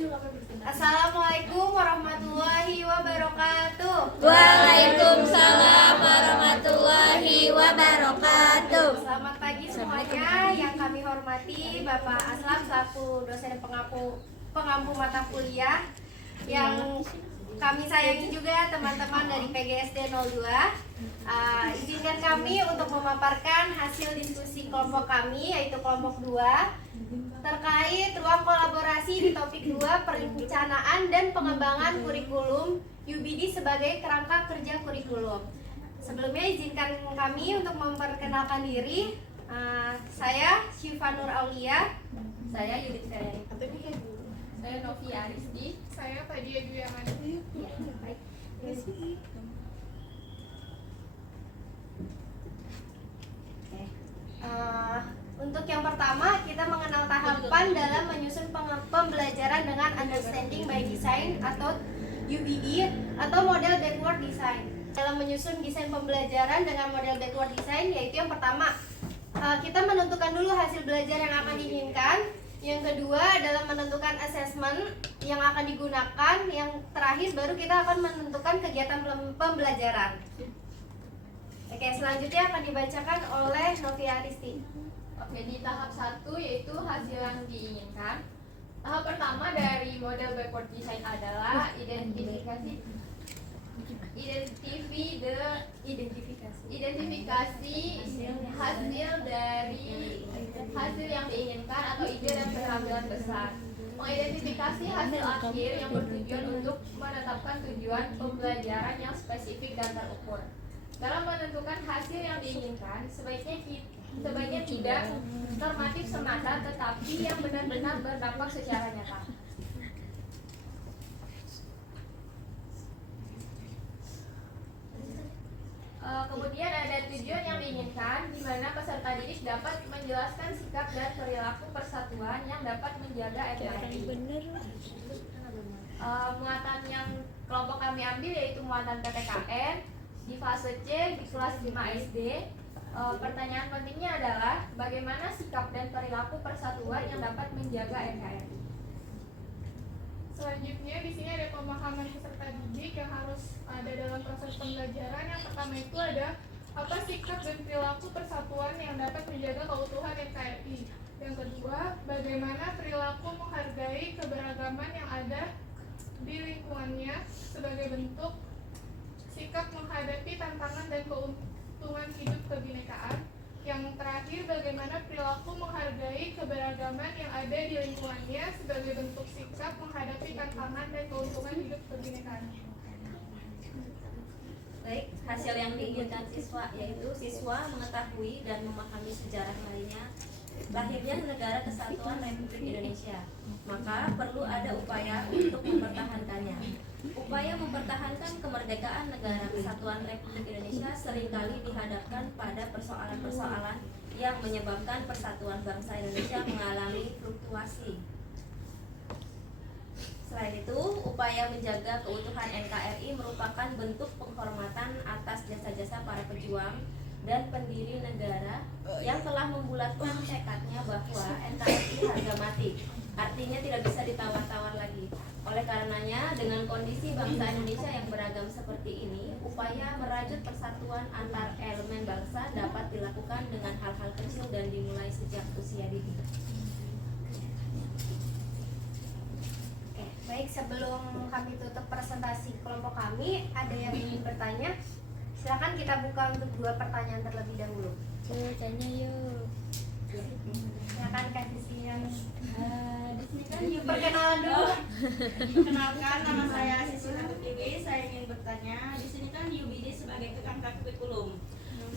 Assalamualaikum warahmatullahi wabarakatuh. Waalaikumsalam warahmatullahi wabarakatuh. Selamat pagi semuanya. Yang kami hormati Bapak Aslam selaku dosen pengampu mata kuliah. Yang kami sayangi juga teman-teman dari PGSD 02. Izinkan kami untuk memaparkan hasil diskusi kelompok kami, yaitu kelompok 2, terkait ruang kolaborasi di topik 2, perencanaan dan pengembangan kurikulum UBD sebagai kerangka kerja kurikulum. Sebelumnya izinkan kami untuk memperkenalkan diri. Saya Syifa Nur Aulia. Saya Yudit Karyani. Saya Novi Arisdi. Saya Fadia Duyamani. Ya, baik. Untuk yang pertama, kita mengenal tahapan dalam menyusun pembelajaran dengan understanding by design atau UBD atau model backward design. Dalam menyusun desain pembelajaran dengan model backward design, yaitu yang pertama, kita menentukan dulu hasil belajar yang akan diinginkan. Yang kedua adalah menentukan assessment yang akan digunakan. Yang terakhir baru kita akan menentukan kegiatan pembelajaran. Oke, selanjutnya akan dibacakan oleh Novi Aristi. Oke, di tahap 1 yaitu hasil yang diinginkan. Tahap pertama dari model backward design adalah identifikasi hasil dari hasil yang diinginkan atau ide dan penampilan besar. Mengidentifikasi hasil akhir yang bertujuan untuk menetapkan tujuan pembelajaran yang spesifik dan terukur. Dalam menentukan hasil yang diinginkan, sebaiknya tidak normatif semata, tetapi yang benar-benar berdampak secara nyata. Kemudian ada tujuan yang diinginkan, di mana peserta didik dapat menjelaskan sikap dan perilaku persatuan yang dapat menjaga NKRI. Muatan yang kelompok kami ambil yaitu muatan PPKN di fase C di kelas 5 SD. Pertanyaan pentingnya adalah bagaimana sikap dan perilaku persatuan yang dapat menjaga NKRI. Selanjutnya di sini ada pemahaman peserta didik yang harus ada dalam proses pembelajaran. Yang pertama itu ada apa sikap dan perilaku persatuan yang dapat menjaga keutuhan NKRI. Yang kedua, bagaimana perilaku menghargai keberagaman yang ada di lingkungannya sebagai bentuk sikap menghadapi tantangan dan keuntungan hidup kebinekaan. Yang terakhir, bagaimana perilaku menghargai keberagaman yang ada di lingkungannya sebagai bentuk sikap menghadapi tantangan dan keuntungan hidup kebinekaan. Baik, hasil yang diinginkan siswa yaitu siswa mengetahui dan memahami sejarah lahirnya Negara Kesatuan Republik Indonesia. Maka perlu ada upaya untuk mempertahankannya. Upaya mempertahankan kemerdekaan Negara Kesatuan Republik Indonesia seringkali dihadapkan pada persoalan-persoalan yang menyebabkan persatuan bangsa Indonesia mengalami fluktuasi. Selain itu, upaya menjaga keutuhan NKRI merupakan bentuk penghormatan atas jasa-jasa para pejuang dan pendiri negara yang telah membulatkan tekadnya bahwa NKRI harga mati, artinya tidak bisa ditawar-tawar lagi. Oleh karenanya, dengan kondisi bangsa Indonesia yang beragam seperti ini, upaya merajut persatuan antar elemen bangsa dapat dilakukan dengan hal-hal kecil dan dimulai sejak usia dini. Baik, sebelum kami tutup presentasi kelompok kami, ada yang ingin bertanya? Silakan kita buka untuk 2 pertanyaan terlebih dahulu. Tanya yuk. Silakan kasih siang. Di sini kan Yuk, perkenalan dulu. Perkenalkan, nama saya Sisi Tiwi. Saya ingin bertanya, di sini kan UBD sebagai kerangka kurikulum.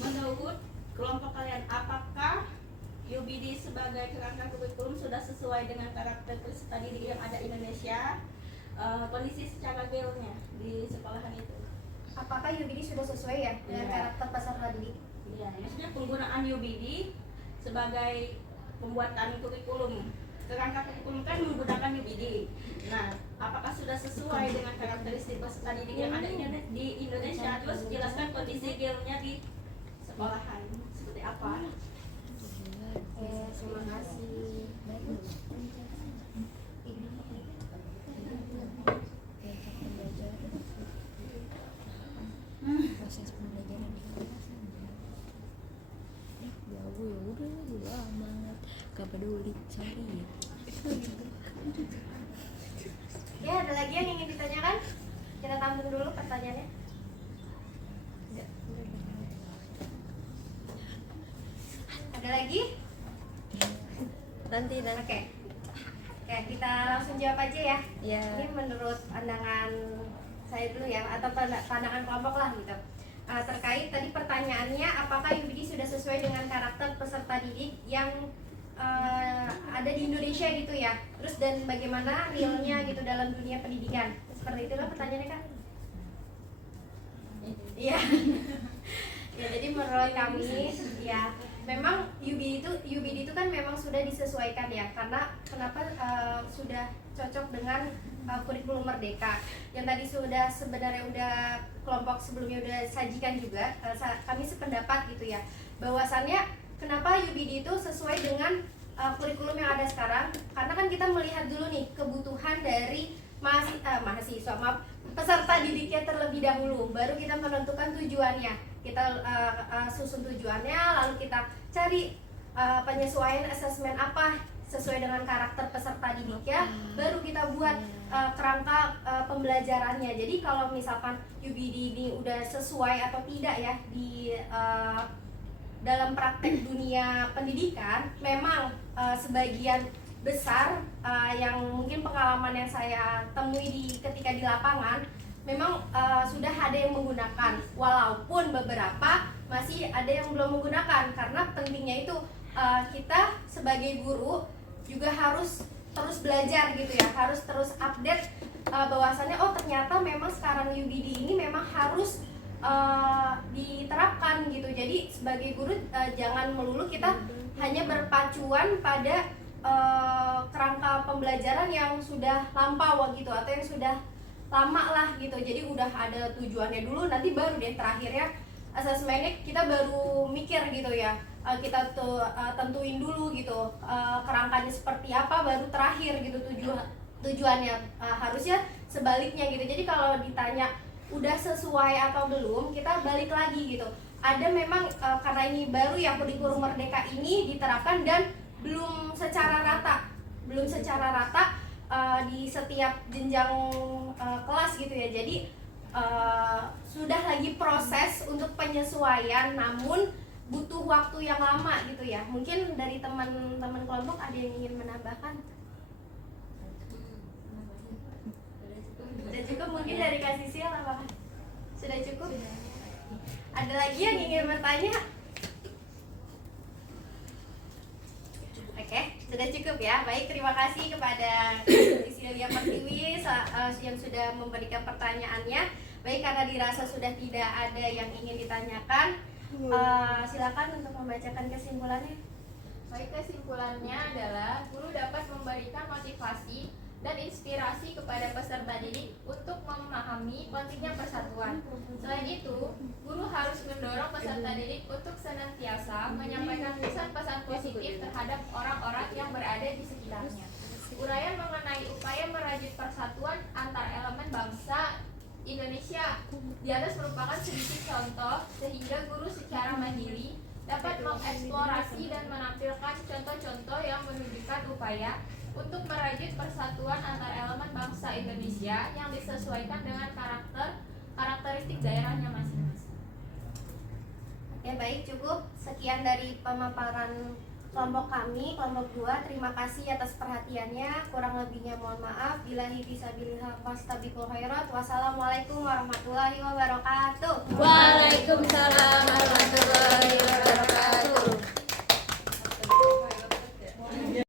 Menurut kelompok kalian, apakah UBD sebagai kerangka kurikulum sudah sesuai dengan karakteristik tadi yang ada di Indonesia, kondisi secara realnya di sekolahan itu? Apakah UBD sudah sesuai ya dengan karakter peserta didik? Iya, maksudnya penggunaan UBD sebagai pembuatan kurikulum. Kerangka kurikulum kan menggunakan UBD. Nah, apakah sudah sesuai dengan karakteristik peserta didik yang ada di Indonesia? Terus jelaskan kondisi realnya di sekolahan seperti apa? Terima kasih. pertanyaannya? Ada lagi? Nanti. Oke. Oke, kita langsung jawab aja ya. Ya. Ini menurut pandangan saya dulu ya, atau pandangan kelompok lah gitu. Terkait tadi pertanyaannya, apakah UBD sudah sesuai dengan karakter peserta didik yang ada di Indonesia gitu ya? Terus dan bagaimana realnya gitu dalam dunia pendidikan? Seperti itulah pertanyaannya kan? Iya. Ya, jadi menurut kami ya memang UBD itu kan memang sudah disesuaikan ya, karena kenapa sudah cocok dengan kurikulum Merdeka yang tadi sudah sebenarnya udah kelompok sebelumnya udah sajikan juga. Kami sependapat gitu ya, bahwasannya kenapa UBD itu sesuai dengan kurikulum yang ada sekarang, karena kan kita melihat dulu nih kebutuhan dari mahasiswa, peserta didiknya terlebih dahulu, baru kita menentukan tujuannya. Kita susun tujuannya, lalu kita cari penyesuaian asesmen apa sesuai dengan karakter peserta didiknya, baru kita buat kerangka pembelajarannya. Jadi kalau misalkan UBD ini udah sesuai atau tidak ya di dalam praktek dunia pendidikan, memang sebagian besar yang mungkin pengalaman yang saya temui ketika di lapangan memang sudah ada yang menggunakan, walaupun beberapa masih ada yang belum menggunakan. Karena pentingnya itu kita sebagai guru juga harus terus belajar gitu ya, harus terus update bahwasannya oh ternyata memang sekarang UBD ini memang harus diterapkan gitu. Jadi sebagai guru jangan melulu kita hanya berpacuan pada kerangka pembelajaran yang sudah lampau gitu, atau yang sudah lama lah gitu. Jadi udah ada tujuannya dulu, nanti baru deh terakhirnya asesmennya kita baru mikir gitu ya. Kita tentuin dulu gitu kerangkanya seperti apa, baru terakhir gitu tujuannya. Harusnya sebaliknya gitu. Jadi kalau ditanya udah sesuai atau belum, kita balik lagi gitu. Ada memang karena ini baru ya kurikulum Merdeka ini diterapkan dan belum secara rata di setiap jenjang kelas gitu ya. Jadi sudah lagi proses untuk penyesuaian, namun butuh waktu yang lama gitu ya. Mungkin dari teman-teman kelompok ada yang ingin menambahkan? Sudah cukup mungkin dari Kak Sisil, apa? Sudah cukup? Ada lagi yang ingin bertanya? Oke, sudah cukup ya. Baik, terima kasih kepada Sisilia Pertiwi yang sudah memberikan pertanyaannya. Baik, karena dirasa sudah tidak ada yang ingin ditanyakan, silakan untuk membacakan kesimpulannya. Baik, kesimpulannya adalah guru dapat memberikan motivasi dan inspirasi kepada peserta didik untuk memahami pentingnya persatuan. Selain itu, guru harus mendorong peserta didik untuk senantiasa menyampaikan pesan-pesan positif terhadap orang-orang yang berada di sekitarnya. Uraian mengenai upaya merajut persatuan antar elemen bangsa Indonesia di atas merupakan sedikit contoh, sehingga guru secara mandiri dapat mengeksplorasi dan menampilkan contoh-contoh yang menunjukkan upaya untuk merajut persatuan antar elemen bangsa Indonesia yang disesuaikan dengan karakteristik daerahnya masing-masing. Ya baik, cukup sekian dari pemaparan kelompok kami, kelompok 2. Terima kasih atas perhatiannya. Kurang lebihnya mohon maaf. Billahi fisabilillah wastabiqul khairat. Wassalamualaikum warahmatullahi wabarakatuh. Waalaikumsalam